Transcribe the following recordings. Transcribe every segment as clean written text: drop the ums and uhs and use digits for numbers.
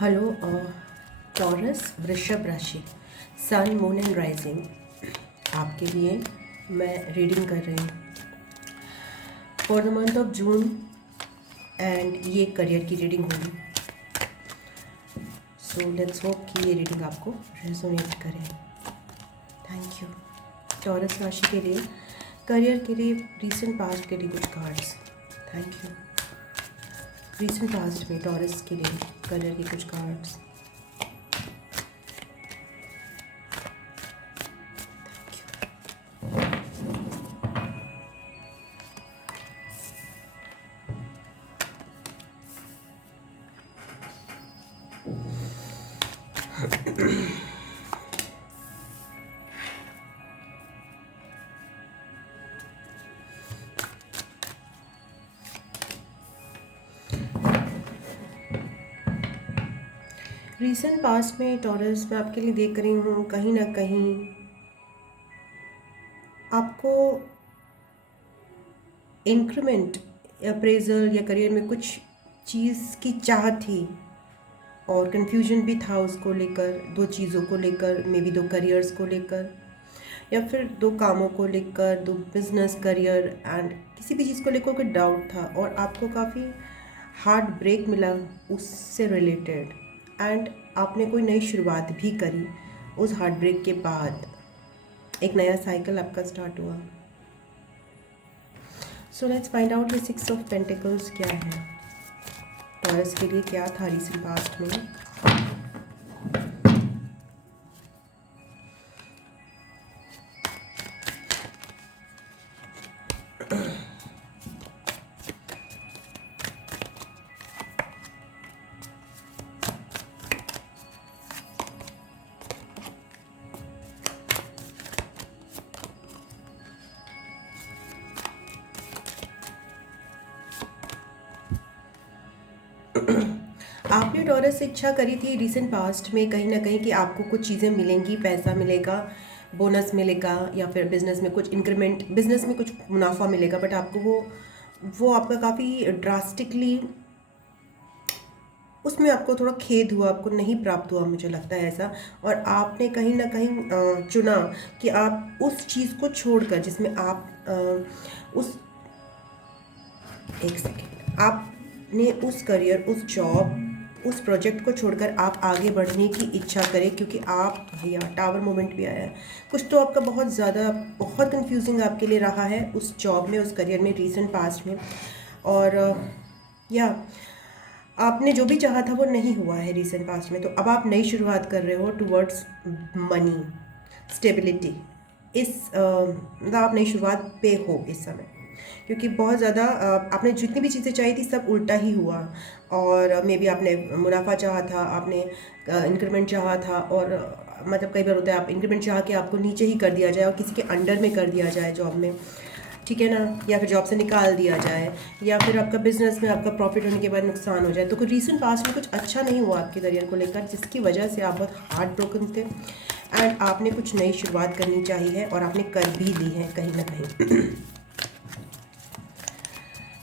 Hello taurus वृषभ राशि sun moon and rising आपके लिए मैं रीडिंग कर रही हूँ for the month of June and ये करियर की रीडिंग होगी। सो लेट्स होप कि ये रीडिंग आपको रेजोनेट करे। Thank you. टॉरस राशि के लिए करियर के लिए रीसेंट पास्ट के लिए कुछ cards. Thank you. Recent past में टॉरस के लिए करियर के कुछ कार्ड्स। रीसेंट पास्ट में टॉरस मैं आपके लिए देख रही हूँ कहीं ना कहीं आपको इंक्रीमेंट अप्रेजल या करियर में कुछ चीज़ की चाह थी और कन्फ्यूजन भी था उसको लेकर, दो चीज़ों को लेकर, मे बी दो करियर्स को लेकर या फिर दो कामों को लेकर, दो बिजनेस करियर एंड किसी भी चीज़ को लेकर कोई डाउट था और आपको काफ़ी हार्ट ब्रेक मिला उससे रिलेटेड एंड आपने कोई नई शुरुआत भी करी। उस हार्ट ब्रेक के बाद एक नया साइकिल आपका स्टार्ट हुआ। सो लेट्स फाइंड आउट ये 6 ऑफ पेंटिकल्स क्या है, टॉरस के लिए क्या था रीसेंट पास्ट में। आपने टॉरस से इच्छा करी थी रीसेंट पास्ट में कहीं ना कहीं कि आपको कुछ चीज़ें मिलेंगी, पैसा मिलेगा, बोनस मिलेगा या फिर बिजनेस में कुछ इंक्रीमेंट, बिजनेस में कुछ मुनाफा मिलेगा, बट आपको वो आपका काफ़ी ड्रास्टिकली उसमें आपको थोड़ा खेद हुआ, आपको नहीं प्राप्त हुआ, मुझे लगता है ऐसा। और आपने कहीं ना कहीं चुना कि आप उस चीज़ को छोड़कर जिसमें आप उस एक सेकेंड आपने उस करियर, उस जॉब, उस प्रोजेक्ट को छोड़कर आप आगे बढ़ने की इच्छा करें, क्योंकि आप भैया टावर मोमेंट भी आया है। कुछ तो आपका बहुत ज़्यादा बहुत कंफ्यूजिंग आपके लिए रहा है उस जॉब में, उस करियर में, रीसेंट पास्ट में। और या आपने जो भी चाहा था वो नहीं हुआ है रीसेंट पास्ट में, तो अब आप नई शुरुआत कर रहे हो टुवर्ड्स मनी स्टेबिलिटी। मतलब आप नई शुरुआत पे हो इस समय, क्योंकि बहुत ज़्यादा आपने जितनी भी चीज़ें चाही थी सब उल्टा ही हुआ। और मे बी आपने मुनाफा चाहा था, आपने इंक्रीमेंट चाहा था, और मतलब कई बार होता है आप इंक्रीमेंट चाह के आपको नीचे ही कर दिया जाए और किसी के अंडर में कर दिया जाए जॉब में, ठीक है ना, या फिर जॉब से निकाल दिया जाए, या फिर आपका बिजनेस में आपका प्रॉफिट होने के बाद नुकसान हो जाए। तो कुछ रीसेंट पास्ट में कुछ अच्छा नहीं हुआ आपके करियर को लेकर, जिसकी वजह से आप बहुत हार्ट ब्रोकन थे एंड आपने कुछ नई शुरुआत करनी चाहिए है और आपने कर भी ली है कहीं ना कहीं।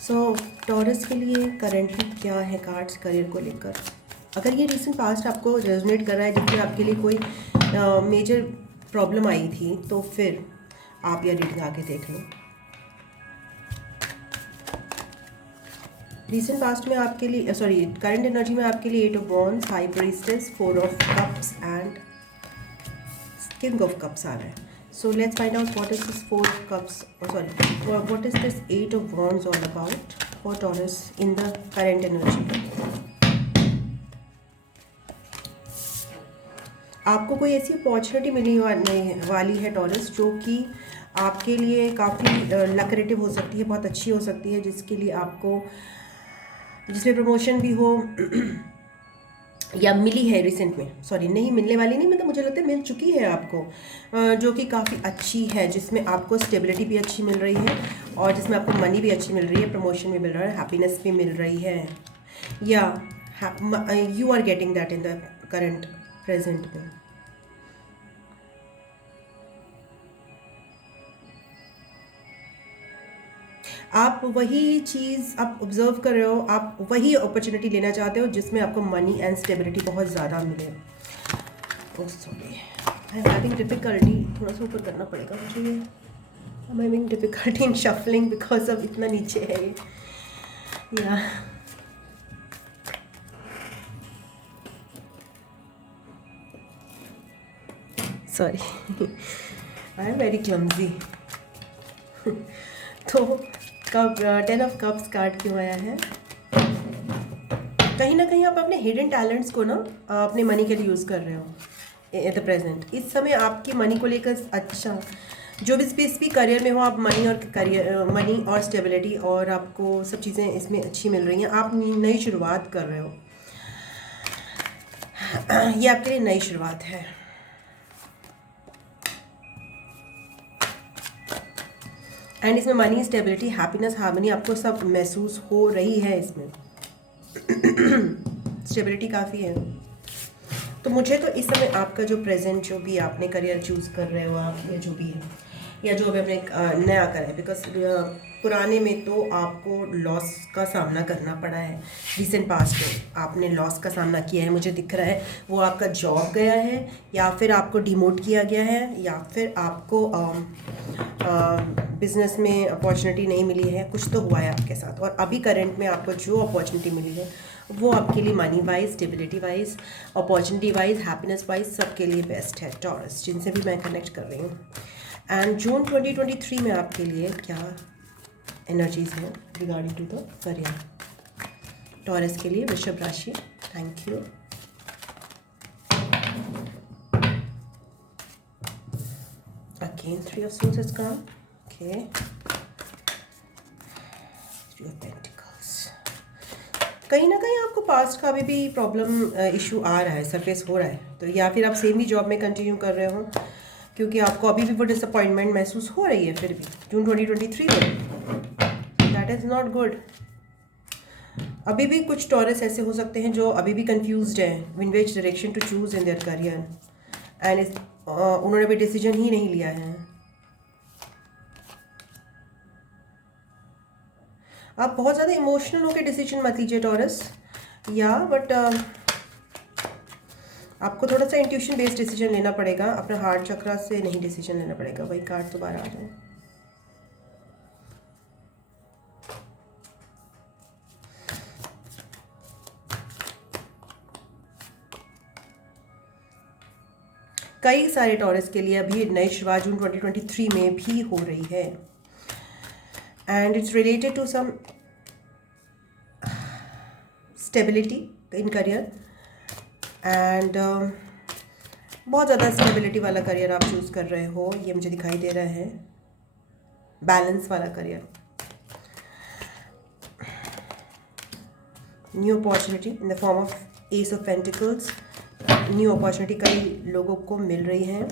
सो टॉरस के लिए करेंटली क्या है कार्ड्स करियर को लेकर। अगर ये रीसेंट पास्ट आपको रेजोनेट कर रहा है जिसमें आपके लिए कोई मेजर प्रॉब्लम आई थी, तो फिर आप यह रीडिंग आगे देख लो। रीसेंट पास्ट में आपके लिए करंट एनर्जी में आपके लिए 8 of wands, high priestess, 4 of cups and king of cups आ रहा है। So let's find out what is this 4 cups, what is this 8 of wands all about for Taurus in the current energy. आपको कोई ऐसी opportunity मिलने वाली है taurus, जो कि आपके लिए काफ़ी लक्रेटिव हो सकती है, बहुत अच्छी हो सकती है, जिसके लिए आपको, जिसमें प्रमोशन भी हो या मिली है रिसेंट में, नहीं मिलने वाली नहीं, मतलब मुझे लगता है मिल चुकी है आपको, जो कि काफ़ी अच्छी है, जिसमें आपको स्टेबिलिटी भी अच्छी मिल रही है और जिसमें आपको मनी भी अच्छी मिल रही है, प्रमोशन भी मिल रहा है, हैप्पीनेस भी मिल रही है, या you are getting that in the current present में। आप वही चीज़ आप ऑब्जर्व कर रहे हो, आप वही अपॉर्चुनिटी लेना चाहते हो जिसमें आपको मनी एंड स्टेबिलिटी बहुत ज़्यादा मिले। Oh sorry, I am having difficulty, थोड़ा सा ऊपर करना पड़ेगा मुझे ये। I am having difficulty in shuffling because अब इतना नीचे है ये, या sorry, I am very clumsy. तो कप 10 ऑफ कप्स कार्ड क्यों आया है? कहीं ना कहीं आप अपने हिडन टैलेंट्स को ना अपने मनी के लिए यूज़ कर रहे हो एट द प्रेजेंट। इस समय आपकी मनी को लेकर अच्छा, जो भी स्पेस भी करियर में हो आप, मनी और करियर, मनी और स्टेबिलिटी और आपको सब चीज़ें इसमें अच्छी मिल रही हैं। आप नई शुरुआत कर रहे हो, ये आपके लिए नई शुरुआत है। एंड इसमें मनी, स्टेबिलिटी, हैप्पीनेस, हार्मनी आपको सब महसूस हो रही है इसमें। स्टेबिलिटी काफ़ी है। तो मुझे तो इस समय आपका जो प्रेजेंट, जो भी आपने करियर चूज़ कर रहे हो आप, या जो भी है, या जो भी आपने नया करा है, बिकॉज पुराने में तो आपको लॉस का सामना करना पड़ा है। रिसेंट पास्ट में आपने लॉस का सामना किया है, मुझे दिख रहा है। वो आपका जॉब गया है, या फिर आपको डिमोट किया गया है, या फिर आपको बिजनेस में अपॉर्चुनिटी नहीं मिली है। कुछ तो हुआ है आपके साथ, और अभी करंट में आपको जो अपॉर्चुनिटी मिली है वो आपके लिए money wise, stability wise, opportunity wise, happiness wise सबके लिए बेस्ट है। टॉरस, जिनसे भी मैं कनेक्ट कर रही हूँ। एंड जून 2023 में आपके लिए क्या एनर्जीज हैं regarding to the career? Taurus के लिए वृषभ राशि, thank you. Again 3 of Swords has come, okay, 3 of Pentacles। कहीं ना कहीं आपको पास्ट का अभी भी प्रॉब्लम इशू आ रहा है, सरफेस हो रहा है। तो या फिर आप सेम ही जॉब में कंटिन्यू कर रहे हो, क्योंकि आपको अभी भी वो डिसअपॉइंटमेंट महसूस हो रही है। फिर भी जून 2023 में, दैट इज़ नॉट गुड। अभी भी कुछ टॉरस ऐसे हो सकते हैं जो अभी भी कंफ्यूज्ड हैं in which direction to choose in their career, and उन्होंने अभी डिसीजन ही नहीं लिया है। आप बहुत ज़्यादा इमोशनल होकर डिसीजन मत लीजिए टॉरस, या बट आपको थोड़ा सा इंट्यूशन बेस्ड डिसीजन लेना पड़ेगा। अपना हार्ट चक्रा से नहीं डिसीजन लेना पड़ेगा। वही कार्ड दोबारा आ जाए। कई सारे टॉरस के लिए अभी नई शुरुआत जून 2023 में भी हो रही है, and it's related to some stability in career, and बहुत ज़्यादा स्टेबिलिटी वाला करियर आप चूज़ कर रहे हो, ये मुझे दिखाई दे रहा है। बैलेंस वाला career, new opportunity in the form of S of pentacles. New opportunity कई लोगों को मिल रही है।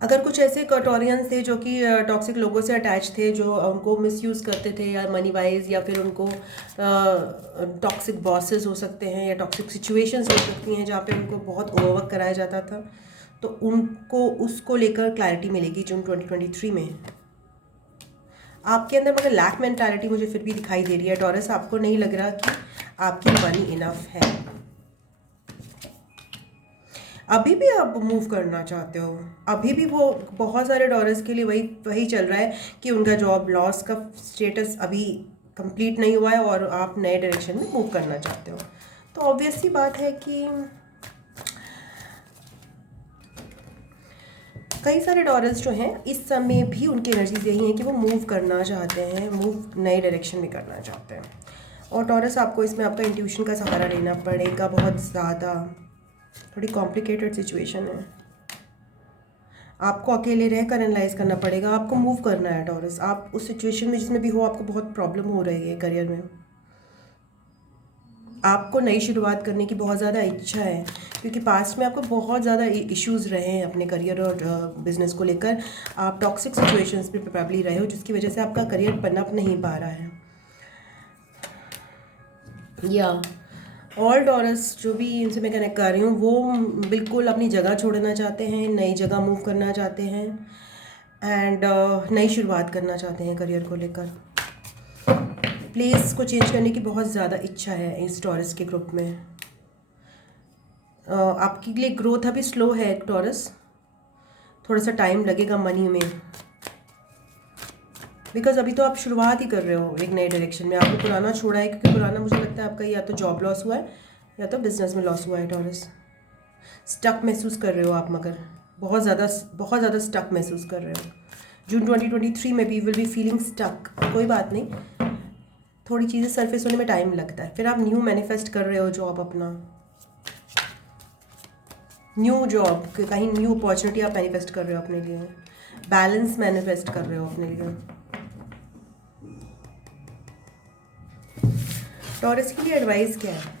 अगर कुछ ऐसे टॉरियंस थे जो कि टॉक्सिक लोगों से अटैच थे, जो उनको मिसयूज़ करते थे या मनी वाइज, या फिर उनको टॉक्सिक बॉसेस हो सकते हैं, या टॉक्सिक सिचुएशंस हो सकती हैं जहाँ पे उनको बहुत ओवरवर्क कराया जाता था, तो उनको उसको लेकर क्लैरिटी मिलेगी जून 2023 में। आपके अंदर मगर लैक मेंटालिटी मुझे फिर भी दिखाई दे रही है टॉरस। आपको नहीं लग रहा कि आपकी मनी इनफ है। अभी भी आप मूव करना चाहते हो। अभी भी वो बहुत सारे टॉरस के लिए वही चल रहा है कि उनका जॉब लॉस का स्टेटस अभी कंप्लीट नहीं हुआ है और आप नए डायरेक्शन में मूव करना चाहते हो। तो ऑब्वियस सी बात है कि कई सारे टॉरस जो हैं इस समय भी उनकी एनर्जीज यही हैं कि वो मूव करना चाहते हैं, मूव नए डायरेक्शन में करना चाहते हैं। और टॉरस आपको इसमें आपका इंट्यूशन का सहारा लेना पड़ेगा बहुत ज़्यादा। थोड़ी कॉम्प्लिकेटेड सिचुएशन है, आपको अकेले रहकर एनालाइज करना पड़ेगा। आपको मूव करना है टॉरस। आप उस सिचुएशन में जिसमें भी हो, आपको बहुत प्रॉब्लम हो रही है करियर में, आपको नई शुरुआत करने की बहुत ज़्यादा इच्छा है, क्योंकि पास्ट में आपको बहुत ज़्यादा इश्यूज़ रहे हैं अपने करियर और बिजनेस को लेकर। आप टॉक्सिक सिचुएशंस पे प्रोबेबली रहे हो, जिसकी वजह से आपका करियर पनप नहीं पा रहा है, या ऑल टॉरस जो भी इनसे मैं कनेक्ट कर रही हूँ वो बिल्कुल अपनी जगह छोड़ना चाहते हैं, नई जगह मूव करना चाहते हैं एंड नई शुरुआत करना चाहते हैं करियर को लेकर। प्लेस को चेंज करने की बहुत ज़्यादा इच्छा है इस टॉरस के ग्रुप में। आपके लिए ग्रोथ अभी स्लो है टॉरस, थोड़ा सा टाइम लगेगा मनी में, बिकॉज अभी तो आप शुरुआत ही कर रहे हो एक नए डायरेक्शन में। आपने पुराना छोड़ा है क्योंकि पुराना मुझे लगता है आपका या तो जॉब लॉस हुआ है या तो बिजनेस में लॉस हुआ है टॉरस। स्टक महसूस कर रहे हो आप, मगर बहुत ज़्यादा स्टक महसूस कर रहे हो। जून 2023 में भी विल बी फीलिंग स्टक। कोई बात नहीं, थोड़ी चीज़ें सरफेस होने में टाइम लगता है। फिर आप न्यू मैनिफेस्ट कर रहे हो जॉब, अपना न्यू जॉब, कहीं न्यू अपॉर्चुनिटी आप मैनिफेस्ट कर रहे हो अपने लिए, बैलेंस मैनिफेस्ट कर रहे हो अपने लिए। टॉरस के लिए एडवाइस क्या है?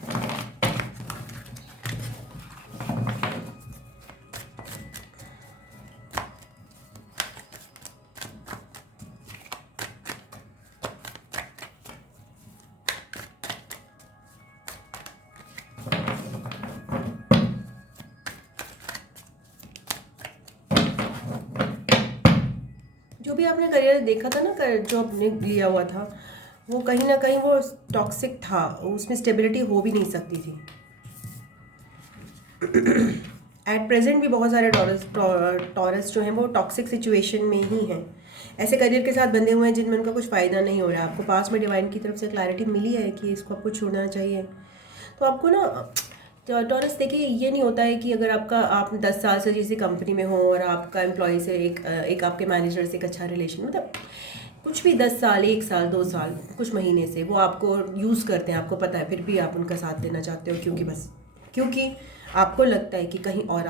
जो भी आपने करियर देखा था ना, जो आपने लिया हुआ था, वो कहीं ना कहीं वो टॉक्सिक था, उसमें स्टेबिलिटी हो भी नहीं सकती थी। एट प्रेजेंट भी बहुत सारे टॉरस जो हैं वो टॉक्सिक सिचुएशन में ही हैं, ऐसे करियर के साथ बंधे हुए हैं जिनमें उनका कुछ फ़ायदा नहीं हो रहा है। आपको पास में डिवाइन की तरफ से क्लैरिटी मिली है कि इसको आपको छोड़ना चाहिए। तो आपको ना टॉरस देखिए, ये नहीं होता है कि अगर आप 10 साल से किसी कंपनी में हो और आपका एम्प्लॉय से एक आपके मैनेजर से एक अच्छा रिलेशन, मतलब कुछ भी 10 साल, 1 साल, 2 साल, कुछ महीने से वो आपको यूज़ करते हैं, आपको पता है, फिर भी आप उनका साथ देना चाहते हो क्योंकि आपको लगता है कि कहीं और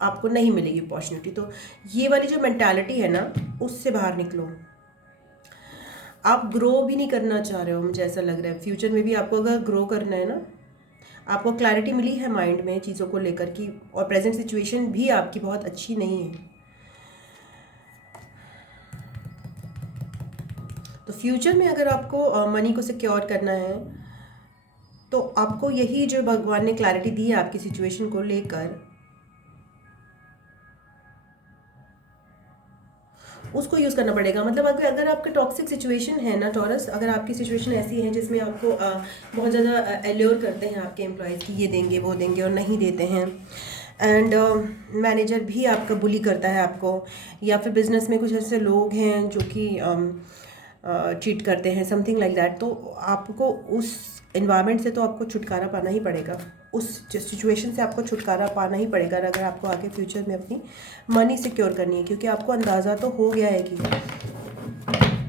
आपको नहीं मिलेगी अपॉर्चुनिटी। तो ये वाली जो मेंटालिटी है ना, उससे बाहर निकलो। आप ग्रो भी नहीं करना चाह रहे हो, मुझे ऐसा लग रहा है। फ्यूचर में भी आपको अगर ग्रो करना है ना, आपको क्लैरिटी मिली है माइंड में चीज़ों को लेकर की, और प्रेजेंट सिचुएशन भी आपकी बहुत अच्छी नहीं है। तो फ्यूचर में अगर आपको मनी को सिक्योर करना है तो आपको यही जो भगवान ने क्लैरिटी दी है आपकी सिचुएशन को लेकर, उसको यूज़ करना पड़ेगा। मतलब अगर आपका टॉक्सिक सिचुएशन है ना टॉरस, अगर आपकी सिचुएशन ऐसी है जिसमें आपको बहुत ज़्यादा एल्योर करते हैं आपके एम्प्लॉयज़ की, ये देंगे वो देंगे, और नहीं देते हैं, एंड मैनेजर भी आपका बुली करता है आपको, या फिर बिजनेस में कुछ ऐसे लोग हैं जो कि चीट करते हैं, समथिंग लाइक दैट, तो आपको उस इन्वायरमेंट से तो आपको छुटकारा पाना ही पड़ेगा, उस सिचुएशन से आपको छुटकारा पाना ही पड़ेगा अगर आपको आगे फ्यूचर में अपनी मनी सिक्योर करनी है। क्योंकि आपको अंदाज़ा तो हो गया है कि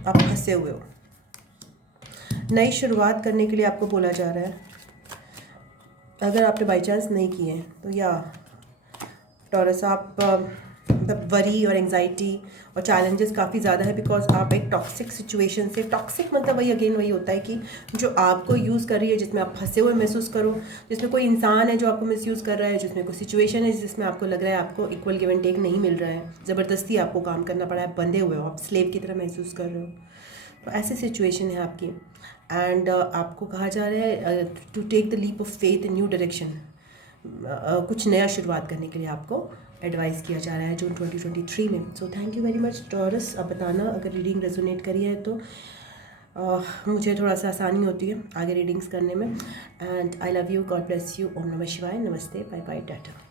आप फंसे हुए हो। नई शुरुआत करने के लिए आपको बोला जा रहा है, अगर आपने बाई चांस नहीं किए हैं तो या टॉरस, आप मतलब वरी और एंजाइटी और चैलेंजेस काफ़ी ज़्यादा है, बिकॉज आप एक टॉक्सिक सिचुएशन से, टॉक्सिक मतलब वही होता है कि जो आपको यूज़ कर रही है, जिसमें आप फंसे हुए महसूस करो, जिसमें कोई इंसान है जो आपको मिसयूज़ कर रहा है, जिसमें कोई सिचुएशन है जिसमें आपको लग रहा है आपको इक्वल गिव एंड टेक नहीं मिल रहा है, ज़बरदस्ती आपको काम करना पड़ा है, बंधे हुए हो, आप स्लेव की तरह महसूस कर रहे हो। तो ऐसी सिचुएशन है आपकी, एंड आपको कहा जा रहा है to take the leap of faith in new direction. कुछ नया शुरुआत करने के लिए आपको एडवाइस किया जा रहा है जून 2023 में। So thank you very much taurus. अब बताना अगर रीडिंग रेजोनेट करी है तो मुझे थोड़ा सा आसानी होती है आगे रीडिंग्स करने में। And I love you, God bless you, ओम नमः शिवाय, नमस्ते, बाय बाय, टाटा।